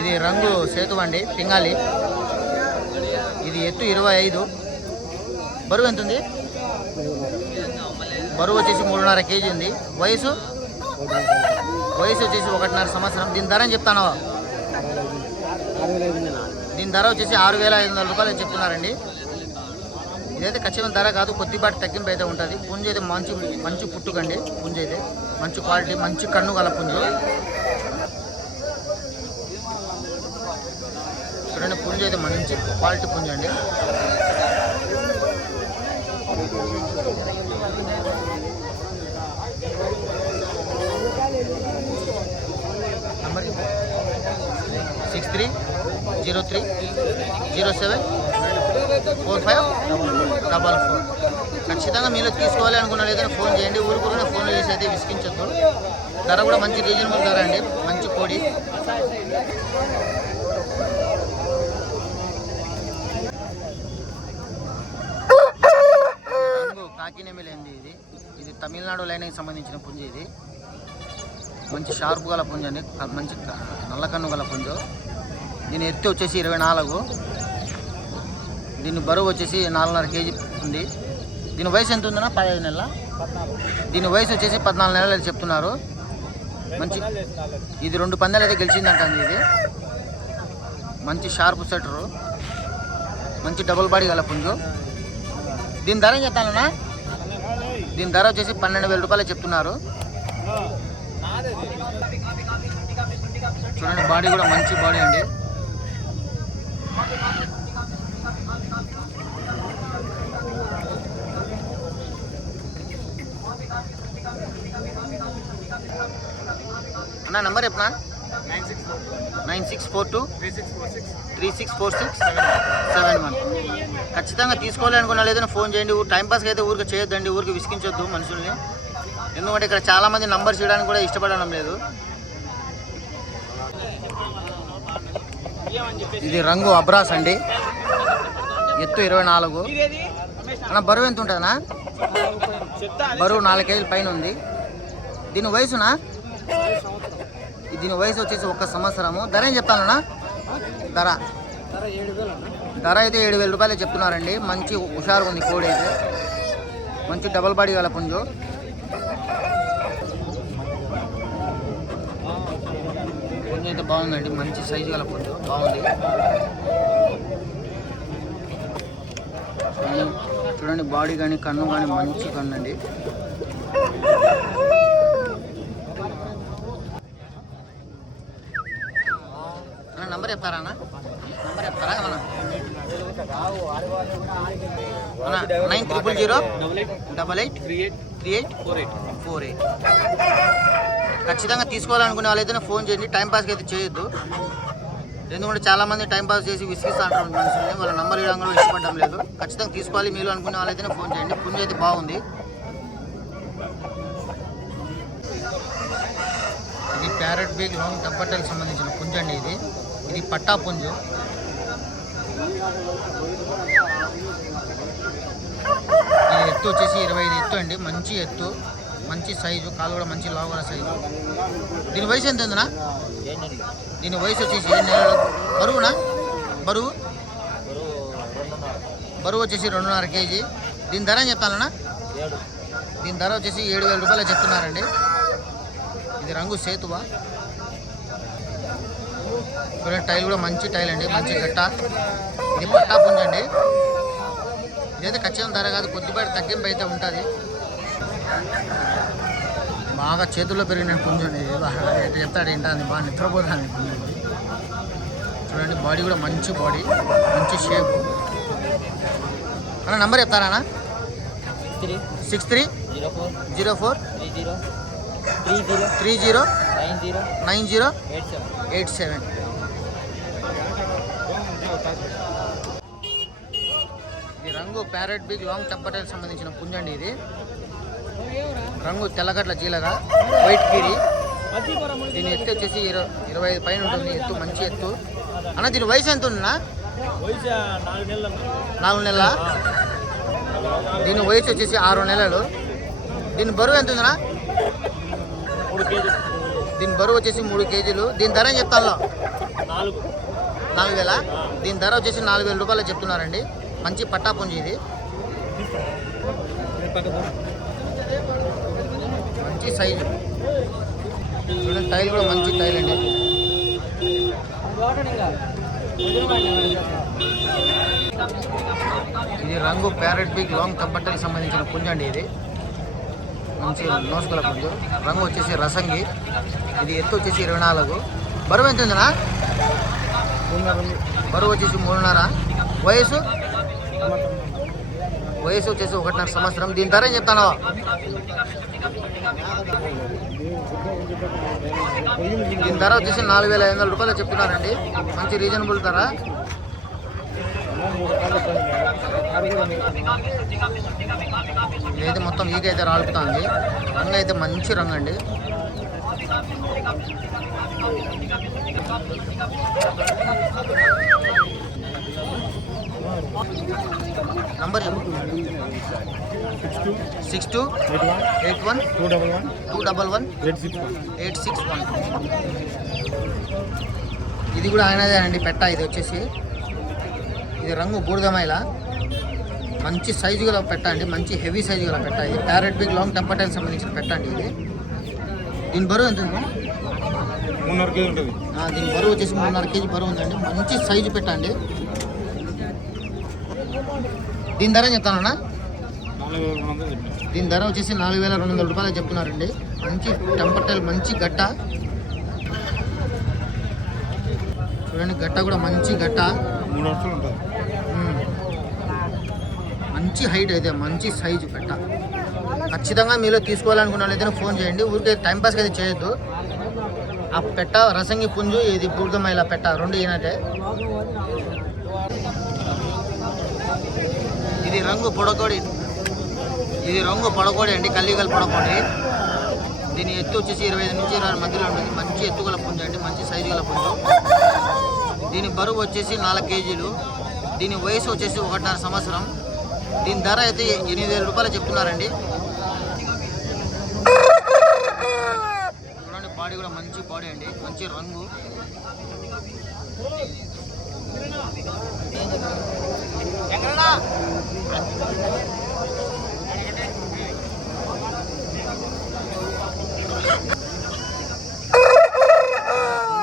ఇది రంగు సేతు అండి, పింగాలి. ఇది ఎత్తు 25. బరువు ఎంత ఉంది? బరువు వచ్చేసి 3.5 kg ఉంది. వయసు వచ్చేసి 1.5 సంవత్సరం. దీని ధర అని చెప్తాను. దీని ధర వచ్చేసి 6,500 రూపాయలు చెప్తున్నారండి. ఇదైతే ఖచ్చితమైన ధర కాదు, కొద్దిపాటి తగ్గింపు అయితే ఉంటుంది. పుంజు అయితే మంచి పుట్టుకండి. పుంజు అయితే మంచి క్వాలిటీ, మంచి కన్ను గల పుంజు. చూడండి, పుంజు అయితే మంచి క్వాలిటీ పుంజు అండి. నంబర్ 6303074544. ఖచ్చితంగా మీరు తీసుకోవాలి అనుకున్నారు ఏదైనా ఫోన్ చేయండి. ఊరుకునే ఫోన్లు చేసి అయితే విసిగించద్దు. ధర కూడా మంచి రీజనబుల్ ధర అండి. మంచి కోడి. కాకినేమిలేంది ఇది తమిళనాడు లైన్కి సంబంధించిన పుంజు. ఇది మంచి షార్ప్ గల పుంజు అండి, మంచి నల్లకన్ను గల పుంజు. దీని ఎత్తు వచ్చేసి 24. దీని బరువు వచ్చేసి 4.5 kg ఉంది. దీని వయసు ఎంత ఉందన్నా? 15 నెలల. దీని వయసు వచ్చేసి 14 నెలలు చెప్తున్నారు. మంచి ఇది 2 పందాలు అయితే గెలిచిందంటుంది. ఇది మంచి షార్ప్ సెటరు, మంచి డబుల్ బాడీ గల పుంజు. దీని ధర ఏం చెప్తానన్నా? దీని ధర వచ్చేసి 12,000 రూపాయలు చెప్తున్నారు. చూడండి, బాడీ కూడా మంచి బాడీ అండి. అన్న నంబర్ చెప్పనా? 9642364671. ఖచ్చితంగా తీసుకోవాలి అనుకున్నా లేదని ఫోన్ చేయండి. టైంపాస్కి అయితే ఊరికి చేయొద్దండి, ఊరికి విసిగించొద్దు మనుషుల్ని. ఎందుకంటే ఇక్కడ చాలామంది నంబర్ చేయడానికి కూడా ఇష్టపడడం లేదు. ఇది రంగు అబ్రాస్ అండి, ఎత్తు 24. అన్న బరువు ఎంత ఉంటుందన్నా? బరువు 4 kg పైన ఉంది. దీని వయసునా? దీని వయసు వచ్చేసి 1 సంవత్సరము. ధర ఏం చెప్తానన్నా? ధర అయితే 7,000 రూపాయలు చెప్తున్నారండి. మంచి హుషారుగా ఉంది కోడి అయితే, మంచి డబల్ బాడీ గల పుంజు. పుంజు అయితే బాగుందండి, మంచి సైజు గల పుంజు, బాగుంది. చూడండి, బాడీ కానీ కన్ను కానీ మంచి కన్ను అండి. నంబర్ చెప్తారా అన్న? నంబర్ చెప్తారా ఏమన్నా? 9000883848. ఖచ్చితంగా తీసుకోవాలనుకునే వాళ్ళైతే ఫోన్ చేయండి. టైంపాస్కి అయితే చేయొద్దు. ఎందుకంటే చాలామంది టైంపాస్ చేసి విసిగిస్తూ అంటారు మనుషుల్ని. వాళ్ళ నంబర్ ఇవ్వడం కూడా ఇష్టపడడం లేదు. ఖచ్చితంగా తీసుకోవాలి మీరు అనుకునే వాళ్ళైతే ఫోన్ చేయండి. పుంజు అయితే బాగుంది. ఇది ప్యారెట్ బీగ్ లాంగ్ టప్పట్టెలకు సంబంధించిన పుంజు అండి. ఇది పట్టా పుంజు. ఇది ఎత్తు వచ్చేసి 25 ఎత్తు అండి, మంచి ఎత్తు, మంచి సైజు, కాలు కూడా మంచి లావుగా సైజు. దీని వయసు ఎంత ఉందన్నా? దీని వయసు వచ్చేసి 7 నెలలు. బరువునా? బరువు వచ్చేసి 2.5 kg. దీని ధర అని చెప్తానన్నా? దీని ధర వచ్చేసి 7,000 రూపాయలు చెప్తున్నారండి. ఇది రంగు సేతువా. టైల్ కూడా మంచి టైల్ అండి, మంచి గట్ట. ఇది పట్టా పుంజు అండి. ఇదైతే ఖచ్చితంగా ధర కాదు, కొద్దిపాటి తగ్గింపు అయితే ఉంటుంది. బాగా చేతుల్లో పెరిగిన పుంజు అండి. ఎట్లా చెప్తాడు ఏంటని, బాగా నిద్రపోతుంది పుంజు. చూడండి, బాడీ కూడా మంచి బాడీ, మంచి షేప్. అన్న నంబర్ చెప్తారా? 6304309087. ఇది రంగు ప్యారెట్ బిగ్ లాంగ్ టప్పటైల్ సంబంధించిన పుంజండి. ఇది రంగు తెల్లగడ్ల జీలగా వైట్ గిరి. దీని ఎత్తు వచ్చేసి 25 పైన ఉంటుంది. ఎత్తు మంచి ఎత్తు. అన్న దీని వయసు ఎంత ఉందన్నా? 4 నెలల. దీని వయసు వచ్చేసి 6 నెలలు. దీని బరువు ఎంత ఉందన్నా? 3 kg. దీని బరువు వచ్చేసి 3 kg. దీని ధర ఏం చెప్తాను? 4,000. దీని ధర వచ్చేసి 4,000 రూపాయలు చెప్తున్నారండి. మంచి పట్టా పుంజు ఇది. మంచి సైజు చూడండి. టైల్ కూడా మంచి టైల్ అండి. ఇది రంగు ప్యారెట్ బిగ్ లాంగ్ కంపట్టకి సంబంధించిన పుంజు అండి. ఇది మంచి నోసుగల పుంజు. రంగు వచ్చేసి రసంగి. ఇది ఎత్తు వచ్చేసి 24. బరువు ఎంత ఉందనా? బరువు వచ్చేసి 3.5. వయసు వచ్చేసి 1.5 సంవత్సరం. దీని ధర ఏం చెప్తాను? దీని ధర వచ్చేసి 4,500 రూపాయలు చెప్తున్నారండి. మంచి రీజనబుల్ ధర. ఇదైతే మొత్తం ఈగైతే రాలుపుతుంది. రంగు అయితే మంచి రంగు అండి. నంబర్ 6281212121861861. ఇది కూడా ఆయనదే అండి పెట్ట. ఇది వచ్చేసి ఇది రంగు బూడిదమైల. మంచి సైజు గల పెట్ట అండి. మంచి హెవీ సైజు గల పెట్ట. ఇది ప్యారెట్ బిగ్ లాంగ్ టెంపర్టైల్ సంబంధించిన పెట్ట అండి. ఇది దీని బరువు ఎంత ఉంది? 3.5 కేజీ ఉంటుంది. దీని బరువు వచ్చేసి 3.5 కేజీ బరువు ఉందండి. మంచి సైజు పెట్ట అండి. దీని ధర చెప్తానన్నా? దీని ధర వచ్చేసి 4,200 రూపాయలు చెప్తున్నారండి. మంచి టెంపర్టైల్ మంచి గట్ట చూడండి. గట్ట కూడా మంచి గట్ట. 3 వర్షాలు ఉంటుంది. మంచి హైట్ అయితే మంచి సైజు పెట్ట. ఖచ్చితంగా మీలో తీసుకోవాలనుకున్న వాళ్ళైతే ఫోన్ చేయండి. ఊరికే టైంపాస్కి అయితే చేయొద్దు. ఆ పెట్ట రసంగి పుంజు, ఇది బూడిదమైల పెట్ట, రెండు ఈయనటే. ఇది రంగు పొడకోడి. ఇది రంగు పొడకోడి అండి. కల్లిగల పొడకోడి. దీని ఎత్తు వచ్చేసి 25 నుంచి 20 మధ్యలో ఉంటుంది. మంచి ఎత్తుగల పుంజు అండి. మంచి సైజు గల పుంజు. దీని బరువు వచ్చేసి 4 కేజీలు. దీని వయసు వచ్చేసి 1.5 సంవత్సరం. దీని ధర అయితే 8,000 రూపాయలు చెప్తున్నారండి. చూడండి, బాడీ కూడా మంచి బాడీ అండి. మంచి రంగు.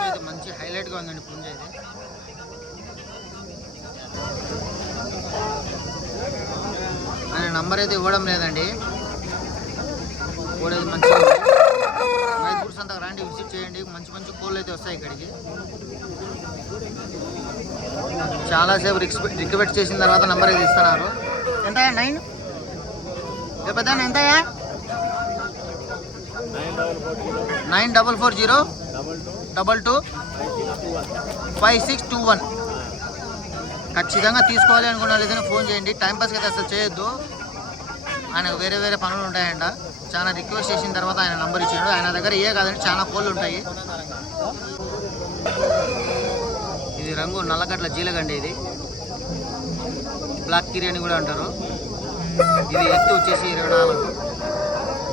అయితే మంచి హైలైట్గా ఉందండి పుంజ అయితే. ఆయన నంబర్ అయితే ఇవ్వడం లేదండి. కూడా మంచి మైసూర్ సంతకు రండి, విజిట్ చేయండి. మంచి మంచి కోళ్ళు అయితే వస్తాయి ఇక్కడికి. చాలాసేపు రిక్వెస్ట్ చేసిన తర్వాత నంబర్ అయితే ఇస్తున్నారు. ఎంతయా? 9 పెద్ద ఎంతయా? 9440225621. ఖచ్చితంగా తీసుకోవాలి అనుకున్న లేదని ఫోన్ చేయండి. టైంపాస్కి అయితే అసలు చేయొద్దు. ఆయనకు వేరే వేరే పనులు ఉంటాయంట. చాలా రిక్వెస్ట్ చేసిన తర్వాత ఆయన నంబర్ ఇచ్చాడు. ఆయన దగ్గర ఏ కాదండి, చాలా కోళ్ళు ఉంటాయి. ఇది రంగు నల్లగడ్ల జీలగండి. ఇది బ్లాక్ కిరి అని కూడా అంటారు. ఇది ఎత్తు వచ్చేసి 24,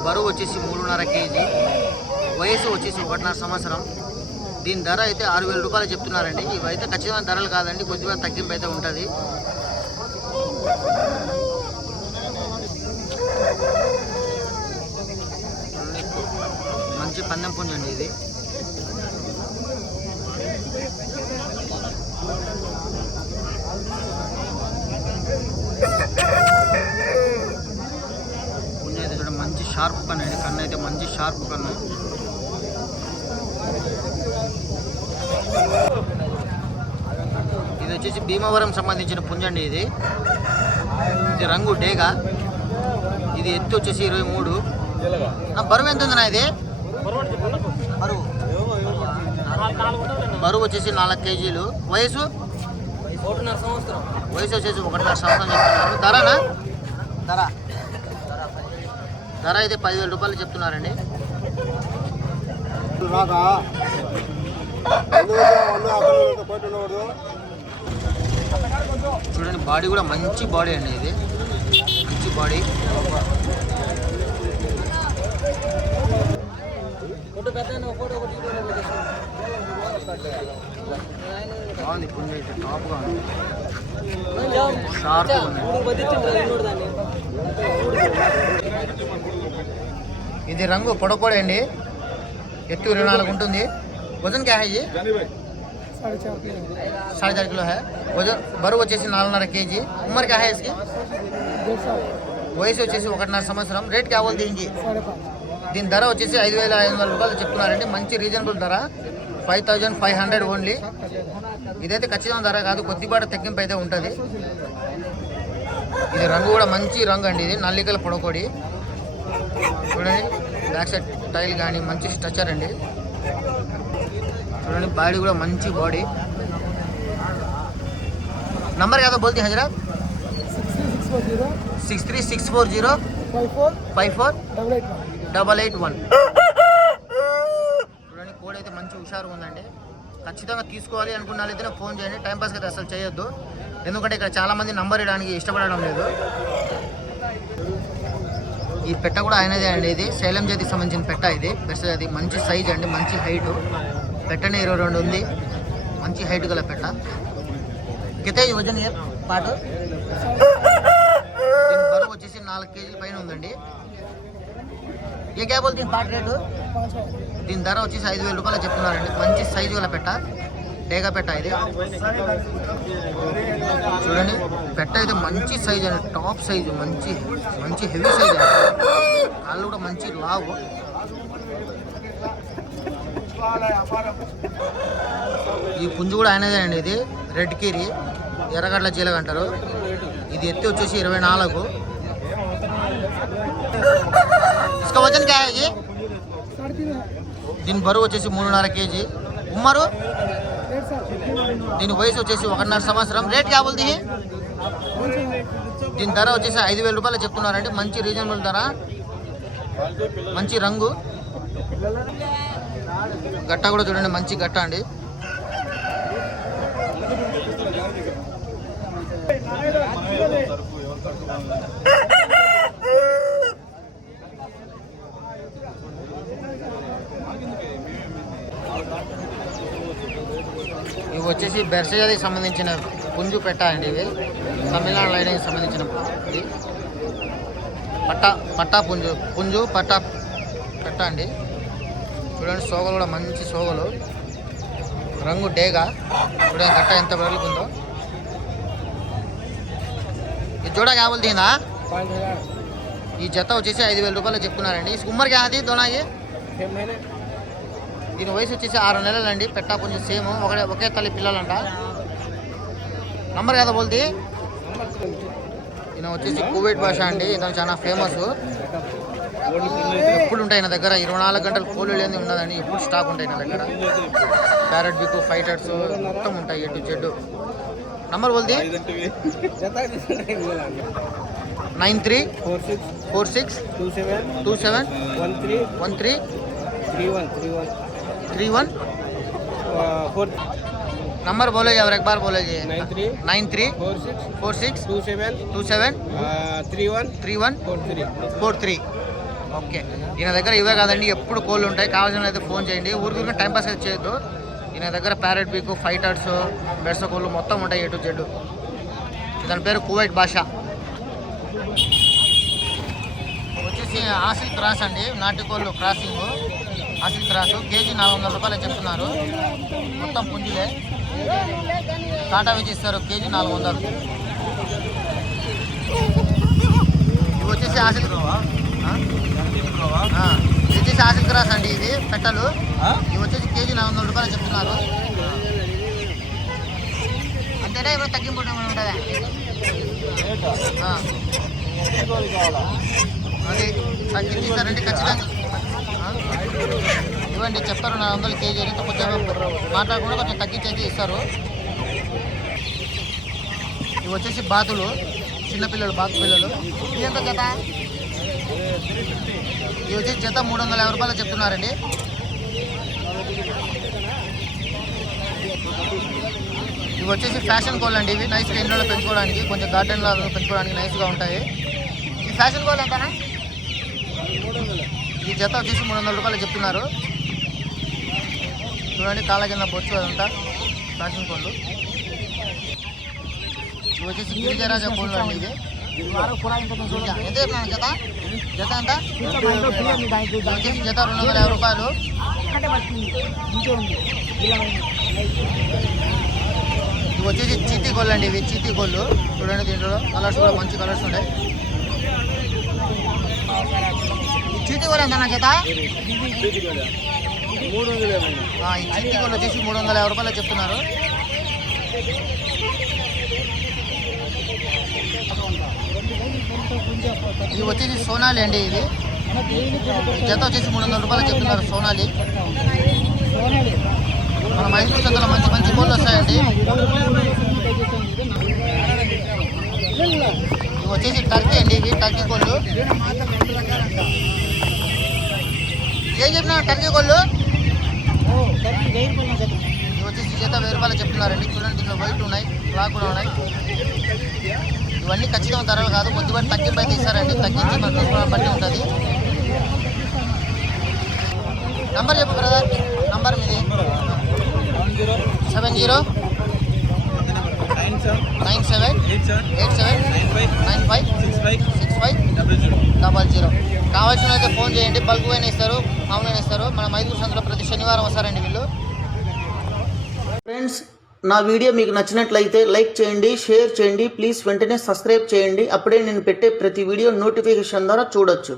బరువు వచ్చేసి 3.5 కేజీ, వయసు వచ్చేసి 1.5 సంవత్సరం. దీని ధర అయితే 6,000 రూపాయలు చెప్తున్నారండి. ఇవైతే ఖచ్చితమైన ధరలు కాదండి, కొద్దిగా తగ్గింపు అయితే ఉంటుంది. మంచి పందెం పుంజు అండి ఇది. పుంజు అయితే చూడండి, మంచి షార్ప్ కన్ను అండి. కన్ను అయితే మంచి షార్ప్ కన్ను. ఇది వచ్చేసి భీమవరం సంబంధించిన పుంజండి. ఇది రంగు డేగా. ఇది ఎత్తు వచ్చేసి 23. బరువు ఎంత ఉంది నా? ఇది బరువు వచ్చేసి 4 కేజీలు. వయసు వచ్చేసి 1.5 సంవత్సరం చెప్తున్నారు. ధరనా? ధర అయితే 10,000 రూపాయలు చెప్తున్నారండి. చూడండి, బాడీ కూడా మంచి బాడీ అండి. ఇది మంచి బాడీ. ఫోటో బాగుంది పుంజు అయితే టాప్గా ఉంది, షార్ప్గా ఉంది. ఇది రంగు పొడకోడే అండి, ఎత్తు 24 ఉంటుంది. వజన్ క్యా హై ఇది? 4.5 किलो है वजन. బరువు వచ్చేసి 4.5 kg. ఉమ్మర్ క్యా హై ఇస్కి? వయసు వచ్చేసి 1.5 సంవత్సరం. రేట్ క్యా బోల్తే ఇంకి? దీని ధర వచ్చేసి 5,500 రూపాయలు చెప్తున్నారండి. మంచి రీజనబుల్ ధర, 5,500 ఓన్లీ. ఇదైతే ఖచ్చితంగా ధర కాదు, కొద్దిపాటి తగ్గింపు అయితే ఉంటుంది. ఇది రంగు కూడా మంచి రంగు అండి, ఇది నల్లికల పొడకోడి. చూడండి బ్యాక్ సైడ్ టైల్ కానీ మంచి స్ట్రక్చర్ అండి. చూడండి బాడీ కూడా మంచి బాడీ. నంబర్ కాదో బోల్తే హజరా? 6364054881. చూడండి కోడ్ అయితే మంచి హుషారుగా ఉందండి. ఖచ్చితంగా తీసుకోవాలి అనుకున్న వాళ్ళైతే ఫోన్ చేయండి, టైంపాస్కి అయితే అసలు చేయొద్దు. ఎందుకంటే ఇక్కడ చాలామంది నంబర్ ఇవ్వడానికి ఇష్టపడడం లేదు. ఈ పెట్ట కూడా ఆయనదే అండి, ఇది శైలం జాతికి సంబంధించిన పెట్ట. ఇది పెద్ద జాతి, మంచి సైజ్ అండి, మంచి హైటు. పెట్టనే 22 ఉంది, మంచి హైట్ గల పెట్ట. కితే వజన్ పాటు దీని బరువు వచ్చేసి 4 kg పైన ఉందండి. ఏ క్యా బోల్తే పాట రేటు? దీని ధర వచ్చేసి 5,000 రూపాయలు చెప్తున్నారండి. మంచి సైజు గల పెట్ట, డేగా పెట్ట ఇది. చూడండి పెట్ట అయితే మంచి సైజ్ అండి, టాప్ సైజు, మంచి మంచి హెవీ సైజ్ అండి. కాళ్ళు కూడా మంచి లావు. ఈ పుంజు కూడా ఆయనదే అండి, ఇది రెడ్ కీరి, ఎర్రగడ్ల జీలగ అంటారు. ఇది ఎత్తి వచ్చేసి 24. ఇసుక వజన్ క్యా హై ఇది? దీని బరువు వచ్చేసి 3.5 kg. ఉమ్మరు? దీని వయసు వచ్చేసి 1.5 సంవత్సరం. రేట్ క్యా బోల్తే? దీని ధర వచ్చేసి 5,000 రూపాయలు చెప్తున్నారండి. మంచి రీజనబుల్ ధర, మంచి రంగు. గట్ట కూడా చూడండి మంచి గట్ట అండి. ఇవి వచ్చేసి బెర్సజాతికి సంబంధించిన పుంజు పెట్ట అండి. ఇవి తమిళనాడు లైన్కి సంబంధించిన ఇది పట్టా పుంజు పట్టా పెట్ట అండి. చూడండి సోగలు కూడా మంచి సోగలు, రంగు డేగా. చూడండి గట్ట ఎంత వెలుగుందో. ఈ జోడా క్యా బోల్తే హిందా? ఈ జత వచ్చేసి 5,000 రూపాయలు చెప్తున్నారండి. ఉమ్మర్ క్యా అది దోనాకి? దీని వయసు వచ్చేసి 6 నెలలండి. పెట్టా కొంచెం సేమ్, ఒకే తల్లి పిల్లలంట. నంబర్ కదా బోల్తే? ఈయన వచ్చేసి కువైట్ భాష అండి, ఇతను చాలా ఫేమస్. ఎప్పుడు ఉంటాయి నా దగ్గర, 24 గంటలు కోళ్ళు లేని ఉండదండి, ఎప్పుడు స్టాక్ ఉంటాయి నా దగ్గర. ప్యారెట్ బిక్, ఫైటర్స్ మొత్తం ఉంటాయి, ఎటు చెడ్డు. నంబర్ బోల్తే? 9346271331 नंबर बोले और एक बार बोले जी. 934627313143. ఓకే, ఈయన దగ్గర ఇవే కాదండి, ఎప్పుడు కోళ్ళు ఉంటాయి. కావాల్సిన అయితే ఫోన్ చేయండి. ఊరికి టైంపాస్ అయితే చేయొద్దు. ఈయన దగ్గర ప్యారెట్ బీకు, ఫైటర్స్, బెడ్స కోళ్ళు మొత్తం ఉంటాయి, ఎటు జెడ్డు. దాని పేరు కువైట్ భాష. వచ్చేసి ఆసిల్ క్రాస్ అండి, నాటి కోళ్ళు క్రాసింగ్. ఆసిల్ క్రాసు కేజీ 400 రూపాయలు చెప్తున్నారు. మొత్తం పుంజులే, కాటా వేసి ఇస్తారు. కేజీ 400. ఇవి వచ్చేసి ఆసిల్ ఇది వచ్చేసి ఆసిల్ క్రాస్ అండి. ఇది పెట్టలు ఇవి వచ్చేసి కేజీ 400 రూపాయలు చెప్తున్నారు. అంతేనా, ఇప్పుడు తగ్గింపు ఉంటుందా? అది తగ్గించారంటే ఖచ్చితంగా ఇవ్వండి, చెప్తారు 400 కేజీ అని. కొంచెం మాట్లాడకుండా కొంచెం తగ్గించి అయితే ఇస్తారు. ఇవి వచ్చేసి బాతులు, చిన్నపిల్లలు, బాతు పిల్లలు. ఇది ఎంత జత? ఇవి వచ్చేసి జత 350 రూపాయలు చెప్తున్నారండి. ఇవి వచ్చేసి ఫ్యాషన్ కోళ్ళు అండి. ఇవి నైస్గా ఇంట్లో పెంచుకోవడానికి, కొంచెం గార్డెన్లో పెంచుకోవడానికి నైస్గా ఉంటాయి. ఈ ఫ్యాషన్ కోళ్ళు ఎంతనా? ఈ జత వచ్చేసి 300 రూపాయలు చెప్తున్నారు. చూడండి కాళ్ళ కింద బొచ్చు అదంతా. ఫ్యాషన్ కోళ్ళు. ఇవి వచ్చేసి గిరిజరాజ కోళ్ళు అండి. ఇది ఎంత చెప్పినాను జత? జత ఎంత? వచ్చేసి జత 250 రూపాయలు. ఇవి వచ్చేసి చీటీ కోళ్ళు అండి. ఇవి చీటీ కోళ్ళు చూడండి. దీంట్లో కలర్స్ కూడా మంచి కలర్స్ ఉన్నాయి. చీటీ కోళ్ళు ఎంత జత? ఈ చీటీ కోళ్ళు వచ్చేసి 350 రూపాయలు చెప్తున్నారు. ఇవి వచ్చేసి సోనాలి అండి. ఇది జత వచ్చేసి 300 రూపాయలు చెప్తున్నారు. సోనాలి మన మైసూర్ సంతలో మంచి మంచి కోళ్ళు వస్తాయండి. ఇవి వచ్చేసి టర్కీ అండి. ఇవి టర్కీ కోళ్ళు. ఏం చెప్పినా టర్కీ కోళ్ళు? ఇవి వచ్చేసి జత 1000 రూపాయలు చెప్తున్నారండి. చూడండి దీంట్లో వైట్ ఉన్నాయి, బ్లాక్ కూడా ఉన్నాయి. ఇవన్నీ ఖచ్చితంగా ధరలు కాదు, కొద్దిపాటి తగ్గింపు అయితే ఇస్తారండి. తగ్గించి మనం తీసుకోవడం బట్టి ఉంటుంది. నంబర్ చెప్పు బ్రదర్. నంబర్ మీది 709787956500. కావాల్సిన అయితే ఫోన్ చేయండి. బల్క్ అయినా ఇస్తారు, మామూలు ఇస్తారు. మన మైసూర్ సంతలో ప్రతి శనివారం వస్తారండి వీళ్ళు. ఫ్రెండ్స్, నా వీడియో మీకు నచ్చినట్లయితే లైక్ చేయండి, షేర్ చేయండి. ప్లీజ్ వెంటనే సబ్స్క్రైబ్ చేయండి. అప్పుడే నేను పెట్టే ప్రతి వీడియో నోటిఫికేషన్ ద్వారా చూడొచ్చు.